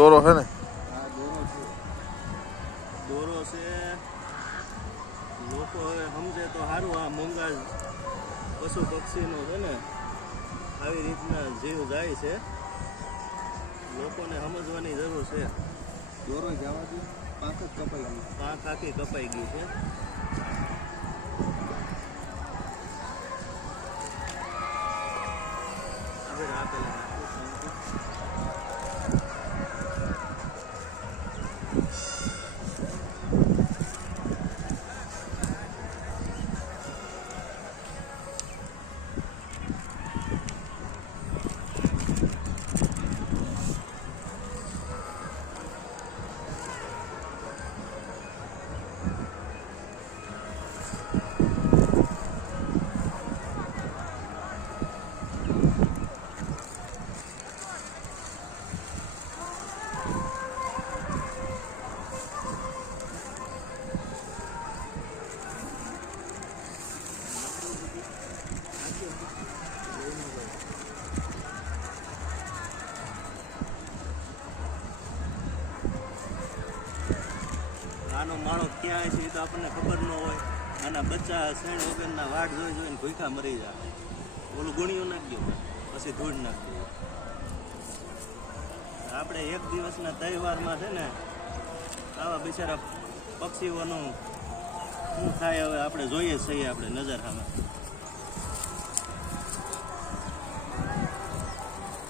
દોરો છે ને? હા દોરો છે, દોરો છે. લોકો હવે સમજે તો સારું. આ મોંઘા પશુ પક્ષીનો છે ને આવી રીતના જીવ જાય છે, લોકોને સમજવાની જરૂર છે. દોરો જવાથી પાંખ જ કપાઈ ગઈ, પાંખ આખી કપાઈ ગઈ છે. આનો માણસ ક્યાં છે એ તો આપણને ખબર ન હોય. આના બચ્ચા શેણ વગરના વાટ જોઈને ભૂખા મરી જાય. ઓલું ગુણિયું નાખી દો, પછી ધૂળ નાખી દો. આપણે એક દિવસના તહેવારમાં છે ને આવા બિચારા પક્ષીઓનું શું થાય હવે આપણે જોઈએ છીએ, આપણે નજર સામે.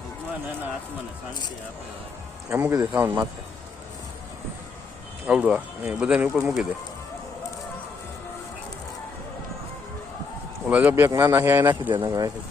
ભગવાન એના આત્માને શાંતિ આપે. મૂકી દે સાવન માથે આવડવા એ બધાની ઉપર મૂકી દે. ઓલા જો બે નાના હે નાખી દે. નાખી